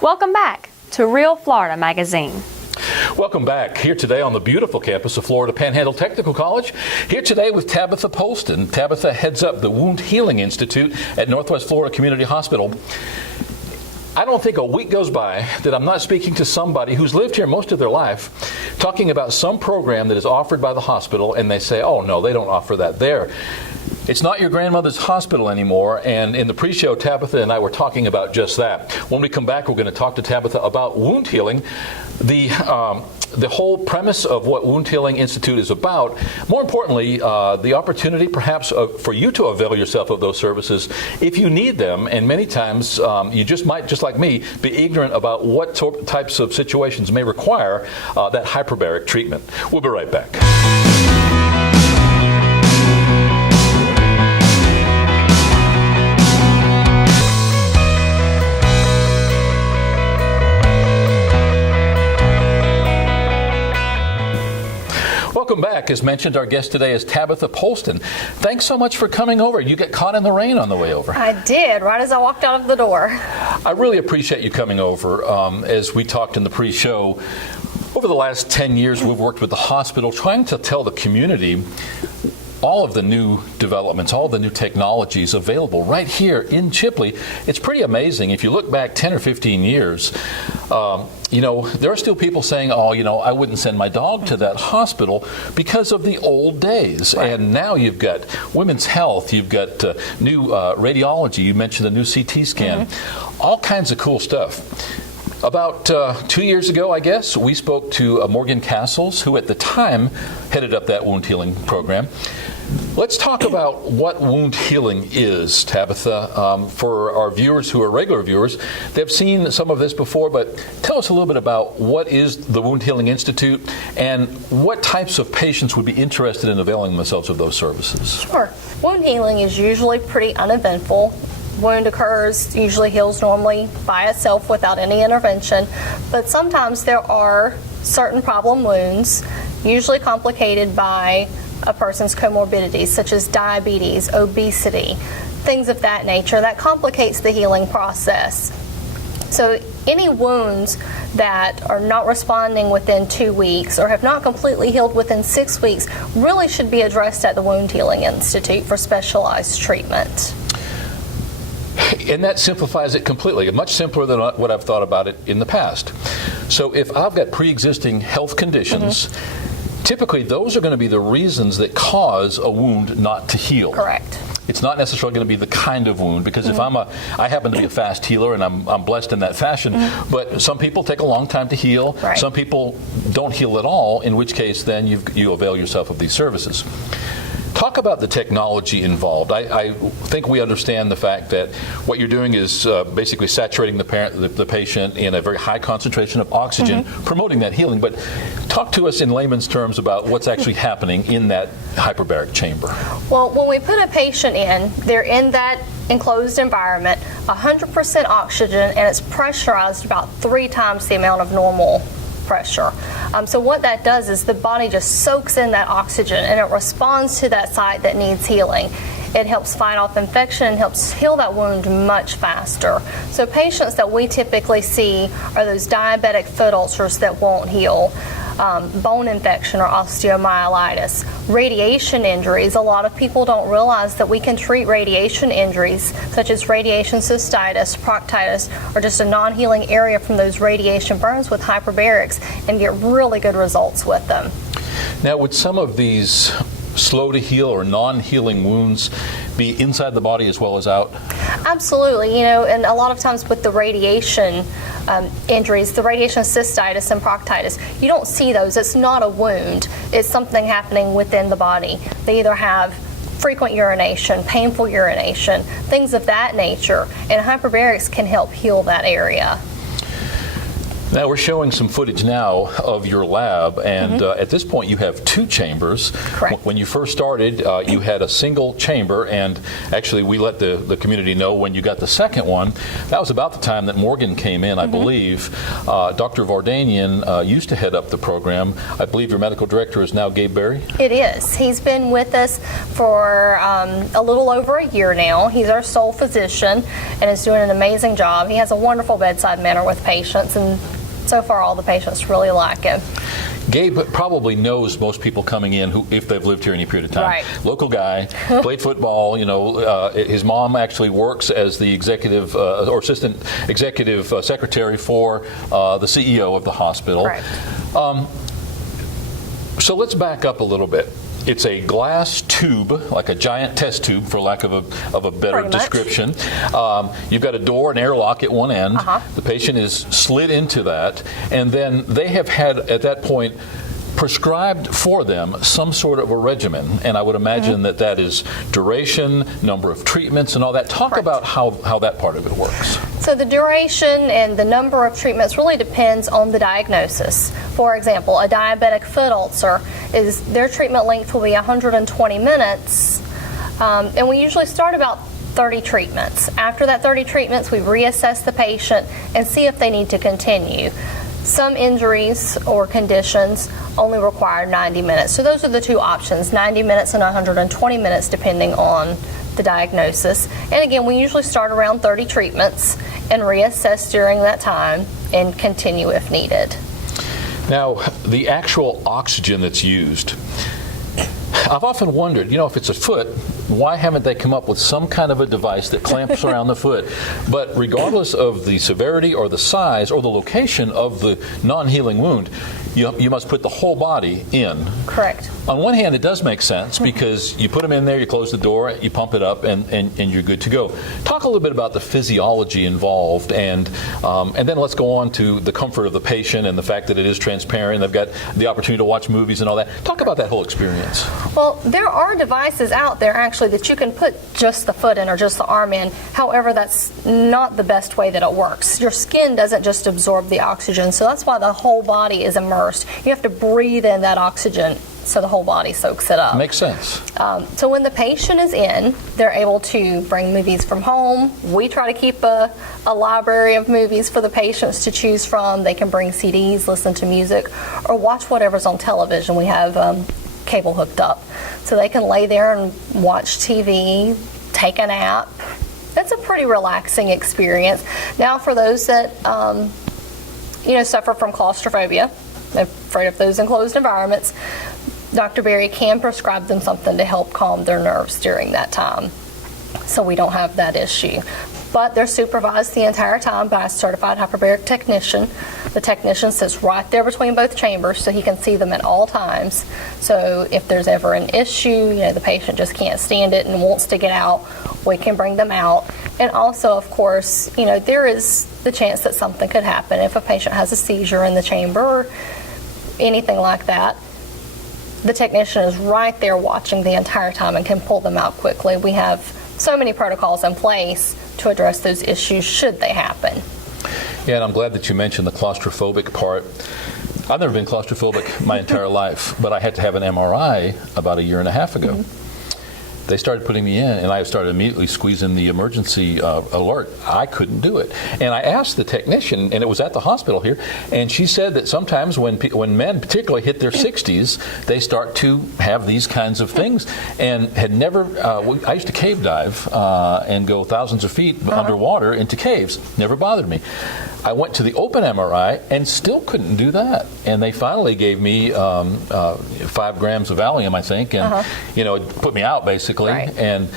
Welcome back to Real Florida Magazine. Welcome back. Here today on the beautiful campus of Florida Panhandle Technical College. Here today with Tabatha Polston. Tabatha heads up the Wound Healing Institute at Northwest Florida Community Hospital. I don't think a week goes by that I'm not speaking to somebody who's lived here most of their life, talking about some program that is offered by the hospital, and they say, oh no, they don't offer that there. It's not your grandmother's hospital anymore, and in the pre-show, Tabatha and I were talking about just that. When we come back, we're going to talk to Tabatha about wound healing, the whole premise of what Wound Healing Institute is about. More importantly, the opportunity perhaps for you to avail yourself of those services if you need them, and many times you just might, just like me, be ignorant about what types of situations may require that hyperbaric treatment. We'll be right back. Welcome back. As mentioned, our guest today is Tabatha Polston. Thanks so much for coming over. You got caught in the rain on the way over. I did, right as I walked out of the door. I really appreciate you coming over. As we talked in the pre-show, over the last 10 years, we've worked with the hospital trying to tell the community all of the new developments, all the new technologies available right here in Chipley. It's pretty amazing. If you look back 10 or 15 years, there are still people saying, I wouldn't send my dog to that hospital because of the old days. Right. And now you've got women's health, you've got new radiology, you mentioned the new CT scan, all kinds of cool stuff. About 2 years ago, I guess, we spoke to Morgan Castles, who at the time headed up that wound healing program. Let's talk about what wound healing is, Tabatha. For our viewers who are regular viewers, they've seen some of this before, but tell us a little bit about what is the Wound Healing Institute and what types of patients would be interested in availing themselves of those services. Sure. Wound healing is usually pretty uneventful. Wound occurs, usually heals normally by itself without any intervention, but sometimes there are certain problem wounds, usually complicated by a person's comorbidities such as diabetes, obesity, things of that nature that complicates the healing process. So any wounds that are not responding within 2 weeks or have not completely healed within 6 weeks really should be addressed at the Wound Healing Institute for specialized treatment. And that simplifies it completely, much simpler than what I've thought about it in the past. So if I've got pre-existing health conditions, typically those are going to be the reasons that cause a wound not to heal. Correct. It's not necessarily going to be the kind of wound, because if I happen to be a fast healer and I'm blessed in that fashion, but some people take a long time to heal. Right. Some people don't heal at all, in which case then you avail yourself of these services. Talk about the technology involved. I think we understand the fact that what you're doing is basically saturating the patient in a very high concentration of oxygen, promoting that healing. But talk to us in layman's terms about what's actually happening in that hyperbaric chamber. Well, when we put a patient in, they're in that enclosed environment, 100% oxygen, and it's pressurized about 3 times the amount of normal pressure. So what that does is the body just soaks in that oxygen and it responds to that site that needs healing. It helps fight off infection and helps heal that wound much faster. So patients that we typically see are those diabetic foot ulcers that won't heal, bone infection or osteomyelitis, radiation injuries. A lot of people don't realize that we can treat radiation injuries such as radiation cystitis, proctitis, or just a non-healing area from those radiation burns with hyperbarics and get really good results with them. Now, would some of these slow to heal or non-healing wounds be inside the body as well as out? Absolutely, and a lot of times with the radiation injuries, the radiation cystitis and proctitis, you don't see those. It's not a wound. It's something happening within the body. They either have frequent urination, painful urination, things of that nature, and hyperbarics can help heal that area. Now we're showing some footage now of your lab, and at this point you have 2 chambers. Correct. When you first started, you had a single chamber, and actually we let the community know when you got the second one. That was about the time that Morgan came in, I believe. Dr. Vardanian used to head up the program. I believe your medical director is now Gabe Berry? It is. He's been with us for a little over a year now. He's our sole physician and is doing an amazing job. He has a wonderful bedside manner with patients, and so far all the patients really like him. Gabe probably knows most people coming in who, if they've lived here any period of time. Right. Local guy, played football. His mom actually works as the executive or assistant executive secretary for the CEO of the hospital. Right. So let's back up a little bit. It's a glass tube, like a giant test tube, for lack of a better Pretty much. description. You've got a door, an airlock at one end. The patient is slid into that, and then they have had, at that point, prescribed for them some sort of a regimen, and I would imagine that is duration, number of treatments, and all that. Talk Correct. about how that part of it works. So the duration and the number of treatments really depends on the diagnosis. For example, a diabetic foot ulcer, their treatment length will be 120 minutes, and we usually start about 30 treatments. After that 30 treatments, we reassess the patient and see if they need to continue. Some injuries or conditions only require 90 minutes. So those are the 2 options, 90 minutes and 120 minutes depending on the diagnosis. And again, we usually start around 30 treatments and reassess during that time and continue if needed. Now, the actual oxygen that's used, I've often wondered, if it's a foot, why haven't they come up with some kind of a device that clamps around the foot? But regardless of the severity or the size or the location of the non-healing wound, you must put the whole body in. Correct. On one hand, it does make sense because you put them in there, you close the door, you pump it up, and you're good to go. Talk a little bit about the physiology involved, and then let's go on to the comfort of the patient and the fact that it is transparent. They've got the opportunity to watch movies and all that. Talk about that whole experience. Well, there are devices out there actually that you can put just the foot in or just the arm in. However, that's not the best way that it works. Your skin doesn't just absorb the oxygen, so that's why the whole body is immersed. You have to breathe in that oxygen so the whole body soaks it up. Makes sense. So when the patient is in, they're able to bring movies from home. We try to keep a library of movies for the patients to choose from. They can bring CDs, listen to music, or watch whatever's on television. We have cable hooked up. So they can lay there and watch TV, take a nap. That's a pretty relaxing experience. Now for those that suffer from claustrophobia, afraid of those enclosed environments, Dr. Berry can prescribe them something to help calm their nerves during that time, so we don't have that issue. But they're supervised the entire time by a certified hyperbaric technician. The technician sits right there between both chambers so he can see them at all times. So if there's ever an issue, the patient just can't stand it and wants to get out, we can bring them out. And also, of course, there is the chance that something could happen if a patient has a seizure in the chamber or anything like that. The technician is right there watching the entire time and can pull them out quickly. We have so many protocols in place to address those issues should they happen. Yeah, and I'm glad that you mentioned the claustrophobic part. I've never been claustrophobic my entire life, but I had to have an MRI about 1.5 years ago. They started putting me in, and I started immediately squeezing the emergency alert. I couldn't do it. And I asked the technician, and it was at the hospital here, and she said that sometimes when men particularly hit their 60s, they start to have these kinds of things, and had never, I used to cave dive and go thousands of feet underwater into caves. Never bothered me. I went to the open MRI and still couldn't do that. And they finally gave me 5 grams of Valium, I think, and it put me out basically. Right. And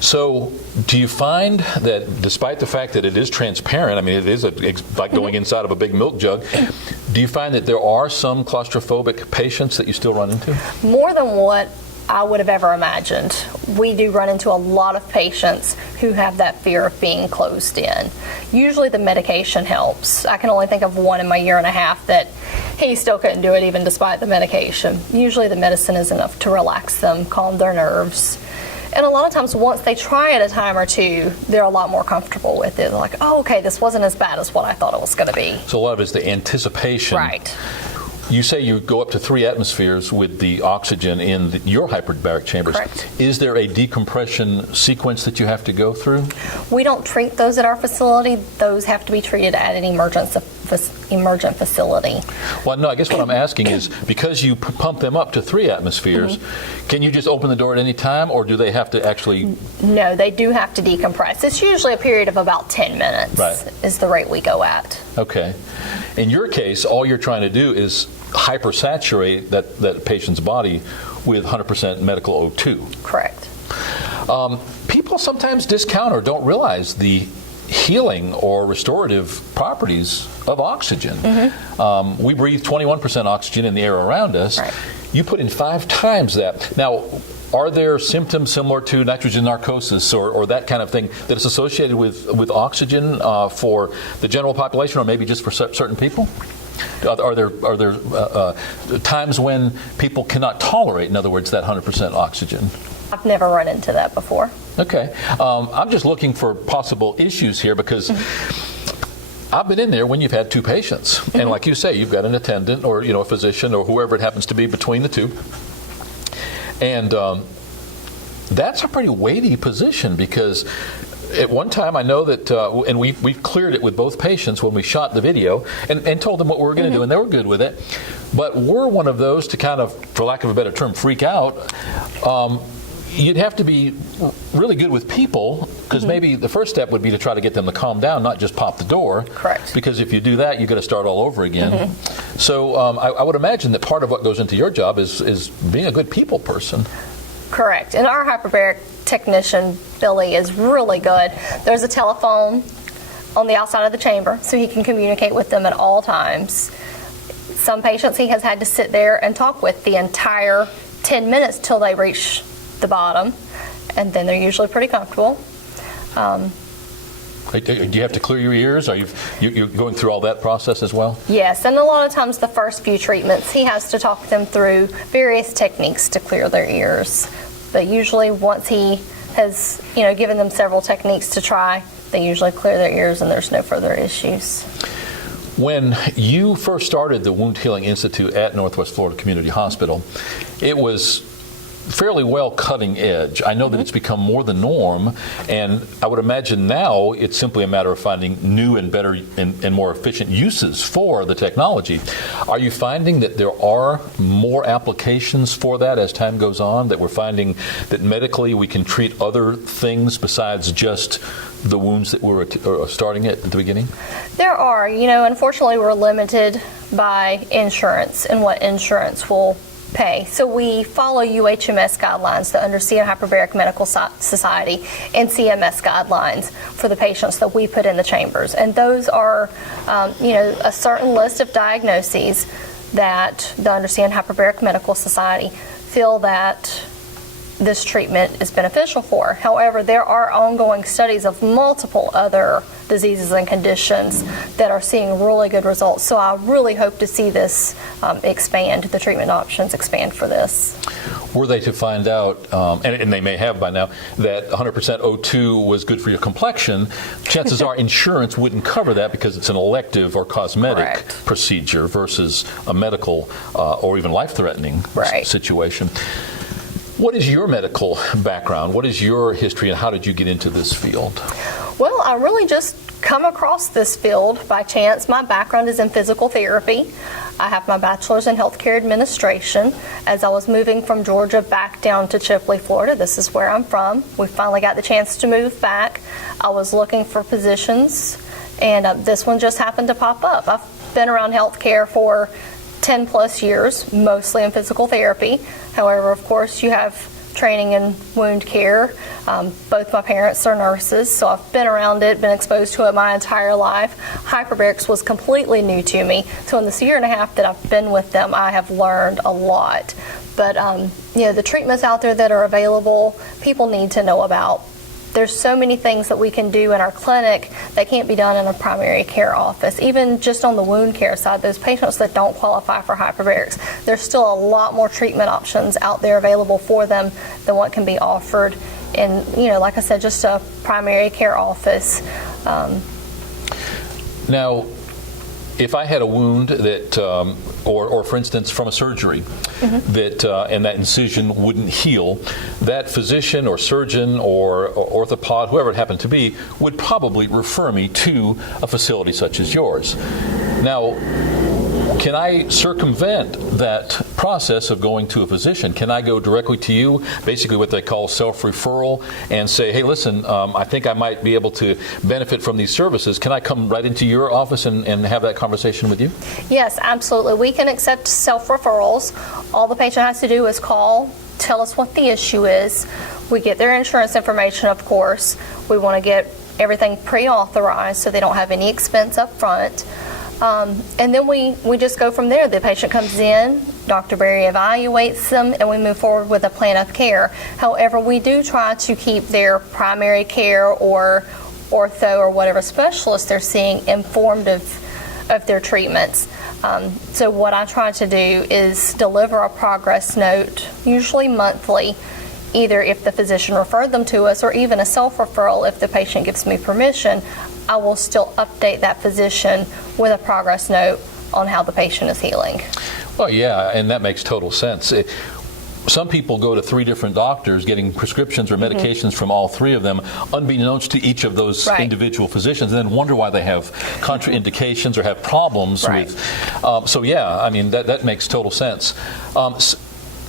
so, do you find that despite the fact that it is transparent, I mean, it is like going inside of a big milk jug, do you find that there are some claustrophobic patients that you still run into? More than what I would have ever imagined. We do run into a lot of patients who have that fear of being closed in. Usually the medication helps. I can only think of one in my 1.5 years that he still couldn't do it even despite the medication. Usually the medicine is enough to relax them, calm their nerves. And a lot of times, once they try it a time or two, they're a lot more comfortable with it. They're like, oh, okay, this wasn't as bad as what I thought it was going to be. So a lot of it's the anticipation. Right. You say you go up to 3 atmospheres with the oxygen in your hyperbaric chambers. Correct. Is there a decompression sequence that you have to go through? We don't treat those at our facility. Those have to be treated at an emergent facility. Well, no, I guess what I'm asking is, because you pump them up to 3 atmospheres, can you just open the door at any time, or do they have to actually... No, they do have to decompress. It's usually a period of about 10 minutes is the rate we go at. Okay. In your case, all you're trying to do is hypersaturate that patient's body with 100% medical O2. Correct. People sometimes discount or don't realize the healing or restorative properties of oxygen. We breathe 21% oxygen in the air around us. Right. You put in 5 times that. Now, are there symptoms similar to nitrogen narcosis or that kind of thing that is associated with oxygen for the general population, or maybe just for certain people? Are there times when people cannot tolerate, in other words, that 100% oxygen? I've never run into that before. Okay. I'm just looking for possible issues here, because I've been in there when you've had 2 patients. And like you say, you've got an attendant or a physician or whoever it happens to be between the 2. And that's a pretty weighty position, because at one time I know that, and we've cleared it with both patients when we shot the video and told them what we were going to do, and they were good with it. But we're one of those to kind of, for lack of a better term, freak out. You'd have to be really good with people, because maybe the first step would be to try to get them to calm down, not just pop the door. Correct. Because if you do that, you've got to start all over again. So I would imagine that part of what goes into your job is being a good people person. Correct. And our hyperbaric technician, Billy, is really good. There's a telephone on the outside of the chamber, so he can communicate with them at all times. Some patients he has had to sit there and talk with the entire 10 minutes till they reach the bottom, and then they're usually pretty comfortable. Do you have to clear your ears? Are you're going through all that process as well? Yes, and a lot of times the first few treatments, he has to talk them through various techniques to clear their ears. But usually once he has, given them several techniques to try, they usually clear their ears and there's no further issues. When you first started the Wound Healing Institute at Northwest Florida Community Hospital, it was fairly well cutting edge. I know that it's become more the norm, and I would imagine now it's simply a matter of finding new and better and more efficient uses for the technology. Are you finding that there are more applications for that as time goes on, that we're finding that medically we can treat other things besides just the wounds that we were starting at the beginning? There are. Unfortunately we're limited by insurance and what insurance will pay. So we follow UHMS guidelines, the Undersea Hyperbaric Medical Society, and CMS guidelines for the patients that we put in the chambers. And those are, a certain list of diagnoses that the Undersea Hyperbaric Medical Society feel that this treatment is beneficial for. However, there are ongoing studies of multiple other diseases and conditions that are seeing really good results. So I really hope to see this expand, the treatment options expand for this. Were they to find out, and they may have by now, that 100% O2 was good for your complexion, chances are insurance wouldn't cover that because it's an elective or cosmetic procedure versus a medical or even life-threatening situation. What is your medical background? What is your history, and how did you get into this field? Well, I really just come across this field by chance. My background is in physical therapy. I have my bachelor's in healthcare administration. As I was moving from Georgia back down to Chipley, Florida, this is where I'm from. We finally got the chance to move back. I was looking for positions, and this one just happened to pop up. I've been around healthcare for 10 plus years, mostly in physical therapy. However, of course, you have training in wound care. Both my parents are nurses, so I've been around it, been exposed to it my entire life. Hyperbarics was completely new to me, so in this year and a half that I've been with them, I have learned a lot. But the treatments out there that are available, people need to know about. There's so many things that we can do in our clinic that can't be done in a primary care office. Even just on the wound care side, those patients that don't qualify for hyperbarics, there's still a lot more treatment options out there available for them than what can be offered in, like I said, just a primary care office. Now, if I had a wound that, or for instance, from a surgery, that and that incision wouldn't heal, that physician or surgeon or orthopod, whoever it happened to be, would probably refer me to a facility such as yours. Now, can I circumvent that process of going to a physician? Can I go directly to you, basically what they call self-referral, and say, hey, listen, I think I might be able to benefit from these services. Can I come right into your office and have that conversation with you? Yes, absolutely. We can accept self-referrals. All the patient has to do is call, tell us what the issue is. We get their insurance information, of course. We want to get everything pre-authorized so they don't have any expense up front. And then we just go from there. The patient comes in, Dr. Berry evaluates them, and we move forward with a plan of care. However, we do try to keep their primary care or ortho or whatever specialist they're seeing informed of their treatments. So what I try to do is deliver a progress note, usually monthly, either if the physician referred them to us or even a self-referral if the patient gives me permission. I will still update that physician with a progress note on how the patient is healing. Well, yeah, and that makes total sense. Some people go to 3 different doctors getting prescriptions or medications from all 3 of them, unbeknownst to each of those individual physicians, and then wonder why they have contraindications or have problems with. So, yeah, I mean, that makes total sense.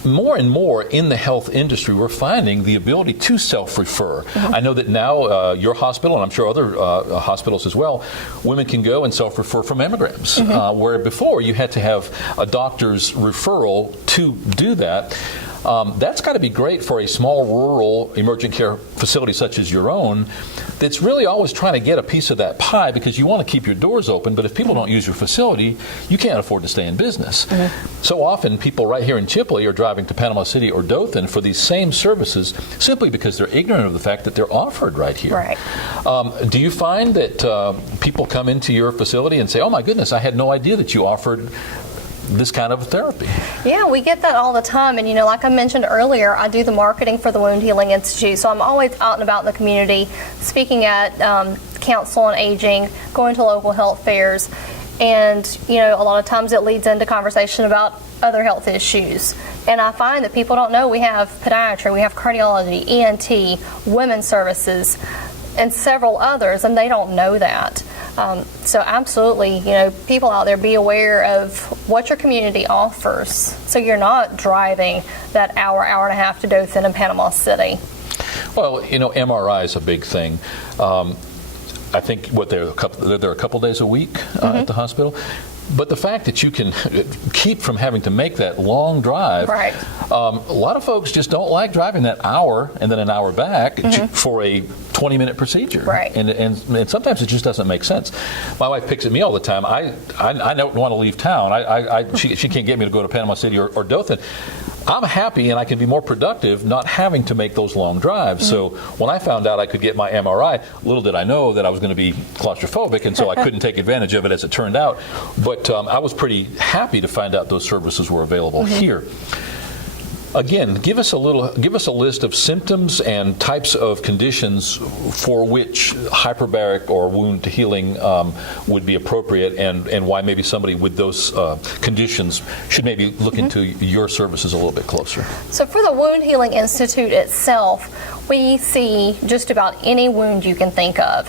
More and more in the health industry, we're finding the ability to self-refer. I know that now your hospital, and I'm sure other hospitals as well, women can go and self-refer for mammograms, where before you had to have a doctor's referral to do that. That's got to be great for a small rural emergent care facility such as your own that's really always trying to get a piece of that pie because you want to keep your doors open, but if people don't use your facility, you can't afford to stay in business. So often people right here in Chipley are driving to Panama City or Dothan for these same services simply because they're ignorant of the fact that they're offered right here. Do you find that people come into your facility and say, oh my goodness, I had no idea that you offered this kind of therapy? Yeah, we get that all the time, and like I mentioned earlier, I do the marketing for the Wound Healing Institute, so I'm always out and about in the community, speaking at Council on Aging, going to local health fairs, and a lot of times it leads into conversation about other health issues. And I find that people don't know we have podiatry, we have cardiology, ENT, women's services, and several others, and they don't know that. So absolutely, people out there, be aware of what your community offers so you're not driving that hour and a half to Dothan and Panama City. Well, MRI is a big thing. I think they're a couple days a week at the hospital. But the fact that you can keep from having to make that long drive, a lot of folks just don't like driving that hour and then an hour back for a 20-minute procedure. And sometimes it just doesn't make sense. My wife picks at me all the time. I don't want to leave town. She can't get me to go to Panama City or Dothan. I'm happy and I can be more productive not having to make those long drives. So when I found out I could get my MRI, little did I know that I was going to be claustrophobic, and so I couldn't take advantage of it as it turned out. But I was pretty happy to find out those services were available here. Again, give us a list of symptoms and types of conditions for which hyperbaric or wound healing would be appropriate, and why maybe somebody with those conditions should maybe look into your services a little bit closer. So for the Wound Healing Institute itself, we see just about any wound you can think of.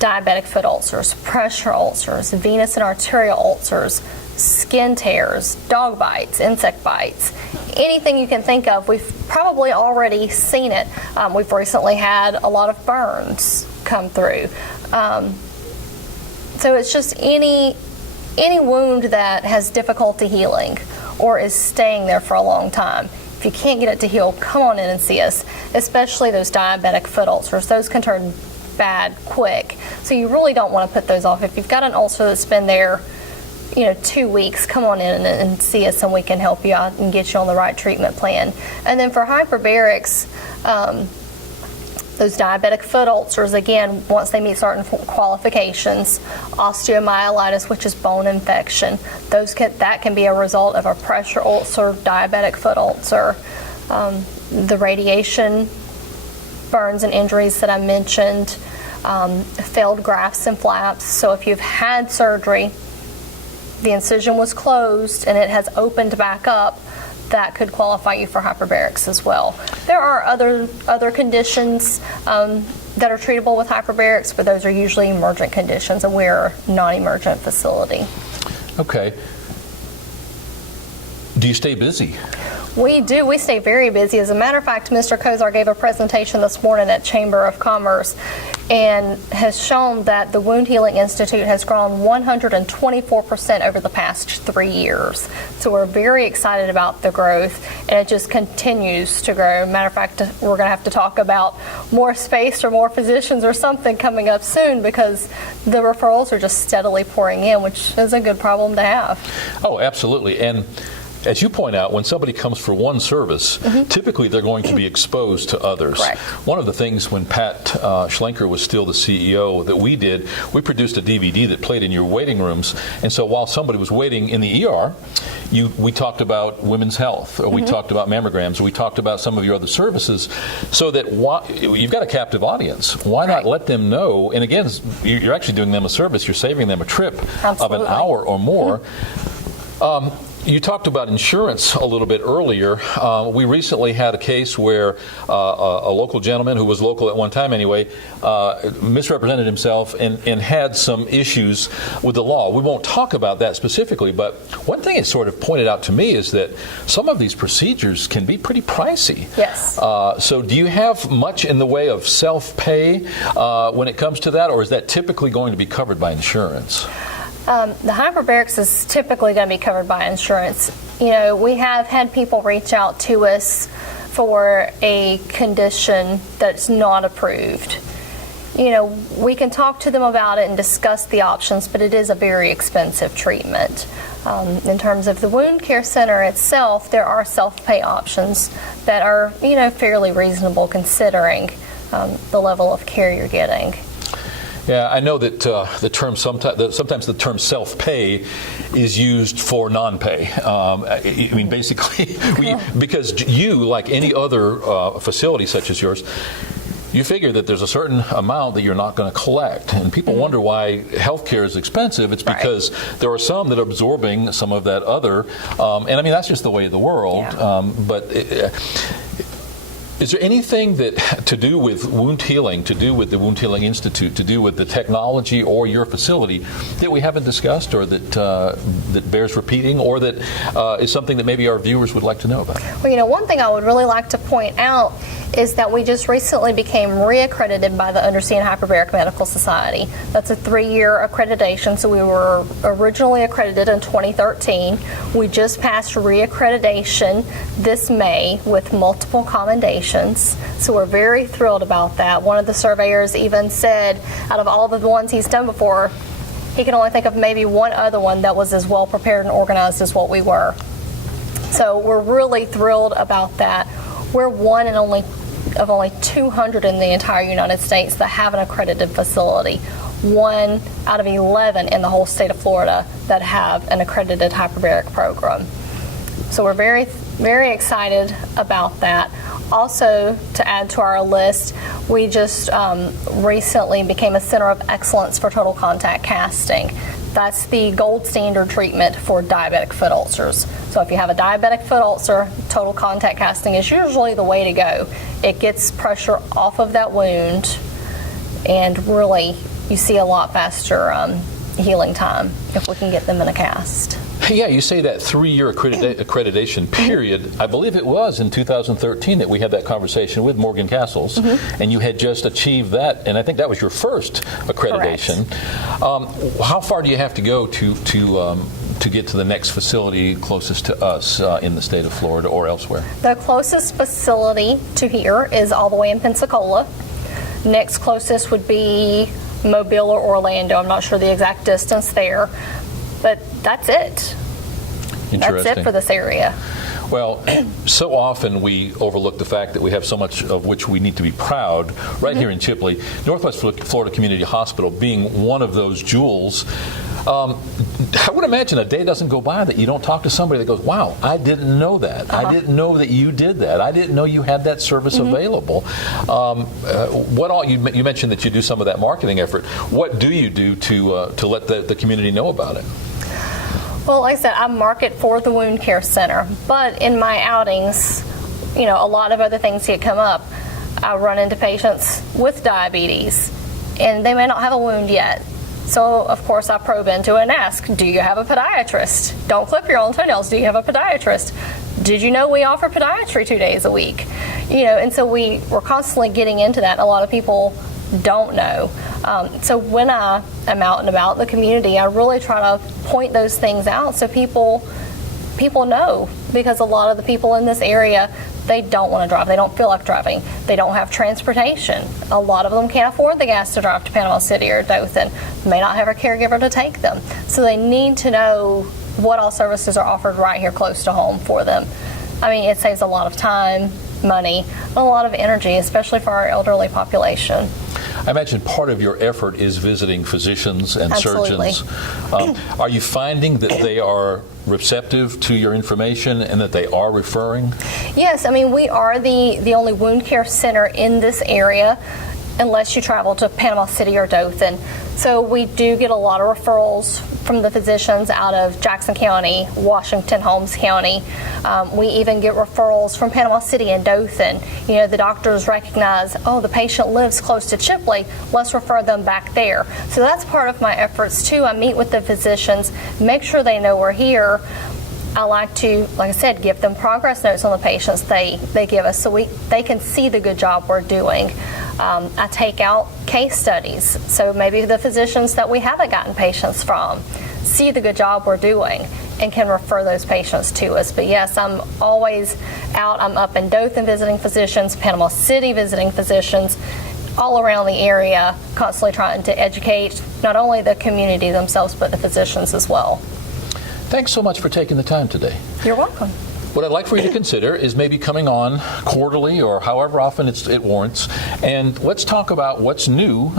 Diabetic foot ulcers, pressure ulcers, venous and arterial ulcers, skin tears, dog bites, insect bites, anything you can think of. We've probably already seen it. We've recently had a lot of burns come through. So it's just any wound that has difficulty healing or is staying there for a long time. If you can't get it to heal, come on in and see us, especially those diabetic foot ulcers. Those can turn bad quick. So you really don't want to put those off. If you've got an ulcer that's been there 2 weeks, come on in and see us, and we can help you out and get you on the right treatment plan. And then for hyperbarics, those diabetic foot ulcers, again, once they meet certain qualifications, osteomyelitis, which is bone infection, that can be a result of a pressure ulcer, diabetic foot ulcer. The radiation burns and injuries that I mentioned, failed grafts and flaps. So if you've had surgery, the incision was closed and it has opened back up, that could qualify you for hyperbarics as well. There are other conditions that are treatable with hyperbarics, but those are usually emergent conditions, and we're a non-emergent facility. Okay. Do you stay busy? We do. We stay very busy. As a matter of fact, Mr. Kozar gave a presentation this morning at Chamber of Commerce and has shown that the Wound Healing Institute has grown 124% over the past 3 years. So we're very excited about the growth, and it just continues to grow. Matter of fact, we're going to have to talk about more space or more physicians or something coming up soon, because the referrals are just steadily pouring in, which is a good problem to have. Oh, absolutely. And as you point out, when somebody comes for one service, typically they're going to be exposed to others. Correct. One of the things when Pat Schlenker was still the CEO that we did, we produced a DVD that played in your waiting rooms. And so while somebody was waiting in the ER, we talked about women's health, or we talked about mammograms, or we talked about some of your other services, so that you've got a captive audience. Why not let them know? And again, you're actually doing them a service. You're saving them a trip of an hour or more. You talked about insurance a little bit earlier. We recently had a case where a local gentleman, who was local at one time anyway, misrepresented himself and had some issues with the law. We won't talk about that specifically, but one thing it sort of pointed out to me is that some of these procedures can be pretty pricey. Yes. So do you have much in the way of self-pay when it comes to that, or is that typically going to be covered by insurance? The hyperbarics is typically going to be covered by insurance. You know, we have had people reach out to us for a condition that's not approved. You know, we can talk to them about it and discuss the options, but it is a very expensive treatment. In terms of the wound care center itself, there are self-pay options that are, you know, fairly reasonable considering the level of care you're getting. Yeah, I know that sometimes the term self-pay is used for non-pay. I mean, basically, because you, like any other facility such as yours, you figure that there's a certain amount that you're not going to collect. And people wonder why healthcare is expensive. It's because there are some that are absorbing some of that other. And I mean, that's just the way of the world. Yeah. Is there anything that to do with wound healing, to do with the Wound Healing Institute, to do with the technology or your facility that we haven't discussed, or that bears repeating, or that is something that maybe our viewers would like to know about? Well, you know, one thing I would really like to point out is that we just recently became reaccredited by the Understand Hyperbaric Medical Society. That's a 3-year accreditation, so we were originally accredited in 2013. We just passed reaccreditation this May with multiple commendations, so we're very thrilled about that. One of the surveyors even said, out of all the ones he's done before, he can only think of maybe one other one that was as well prepared and organized as what we were. So we're really thrilled about that. We're one and only 200 in the entire United States that have an accredited facility. 1 out of 11 in the whole state of Florida that have an accredited hyperbaric program. So we're very, very excited about that. Also, to add to our list, we just recently became a Center of Excellence for Total Contact Casting. That's the gold standard treatment for diabetic foot ulcers. So if you have a diabetic foot ulcer, total contact casting is usually the way to go. It gets pressure off of that wound, and really you see a lot faster healing time if we can get them in a cast. Yeah, you say that 3-year accreditation period. I believe it was in 2013 that we had that conversation with Morgan Castles, and you had just achieved that, and I think that was your first accreditation. How far do you have to go to get to the next facility closest to us in the state of Florida or elsewhere? The closest facility to here is all the way in Pensacola. Next closest would be Mobile or Orlando. I'm not sure the exact distance there, but that's it. That's it for this area. Well, so often we overlook the fact that we have so much of which we need to be proud right here in Chipley. Northwest Florida Community Hospital being one of those jewels. I would imagine a day doesn't go by that you don't talk to somebody that goes, wow, I didn't know that. I didn't know that you did that. I didn't know you had that service available. What all you mentioned that you do some of that marketing effort. What do you do to let the community know about it? Well, like I said, I market for the wound care center, but in my outings, a lot of other things get come up. I run into patients with diabetes, and they may not have a wound yet. So, of course, I probe into it and ask, do you have a podiatrist? Don't clip your own toenails. Do you have a podiatrist? Did you know we offer podiatry 2 days a week? And so we're constantly getting into that. A lot of people don't know. So when I am out and about in the community, I really try to point those things out so people know, because a lot of the people in this area, they don't want to drive. They don't feel like driving. They don't have transportation. A lot of them can't afford the gas to drive to Panama City or Dothan. May not have a caregiver to take them. So they need to know what all services are offered right here close to home for them. I mean, it saves a lot of time, money, and a lot of energy, especially for our elderly population. I imagine part of your effort is visiting physicians and Absolutely. surgeons. Are you finding that they are receptive to your information and that they are referring? Yes, I mean, we are the only wound care center in this area, unless you travel to Panama City or Dothan. So we do get a lot of referrals from the physicians out of Jackson County, Washington, Holmes County. We even get referrals from Panama City and Dothan. The doctors recognize, the patient lives close to Chipley, let's refer them back there. So that's part of my efforts too. I meet with the physicians, make sure they know we're here. I like to, like I said, give them progress notes on the patients they give us so they can see the good job we're doing. I take out case studies, so maybe the physicians that we haven't gotten patients from see the good job we're doing and can refer those patients to us. But yes, I'm always out. I'm up in Dothan visiting physicians, Panama City visiting physicians, all around the area, constantly trying to educate not only the community themselves, but the physicians as well. Thanks so much for taking the time today. You're welcome. What I'd like for you to consider is maybe coming on quarterly or however often it warrants, and let's talk about what's new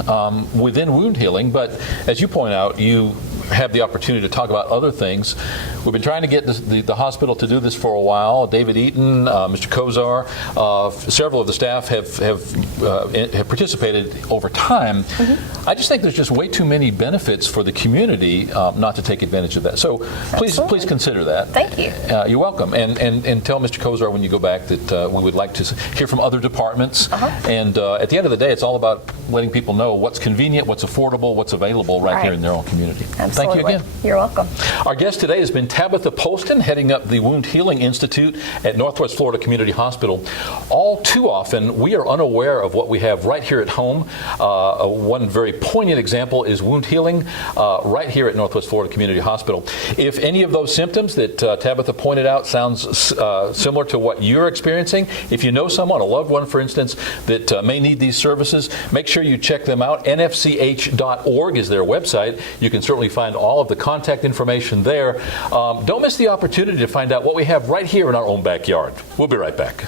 within wound healing. But as you point out, you have the opportunity to talk about other things. We've been trying to get the hospital to do this for a while. David Eaton, Mr. Kozar, several of the staff have participated over time. I just think there's just way too many benefits for the community not to take advantage of that. So please consider that. Thank you. You're welcome. And tell Mr. Kozar when you go back that we would like to hear from other departments. And at the end of the day, it's all about letting people know what's convenient, what's affordable, what's available right here in their own community. Absolutely. Thank you again. You're welcome. Our guest today has been Tabatha Polston, heading up the Wound Healing Institute at Northwest Florida Community Hospital. All too often, we are unaware of what we have right here at home. One very poignant example is wound healing right here at Northwest Florida Community Hospital. If any of those symptoms that Tabatha pointed out sounds similar to what you're experiencing, if you know someone, a loved one, for instance, that may need these services, make sure you check them out. nfch.org is their website. You can certainly find all of the contact information there. Don't miss the opportunity to find out what we have right here in our own backyard. We'll be right back.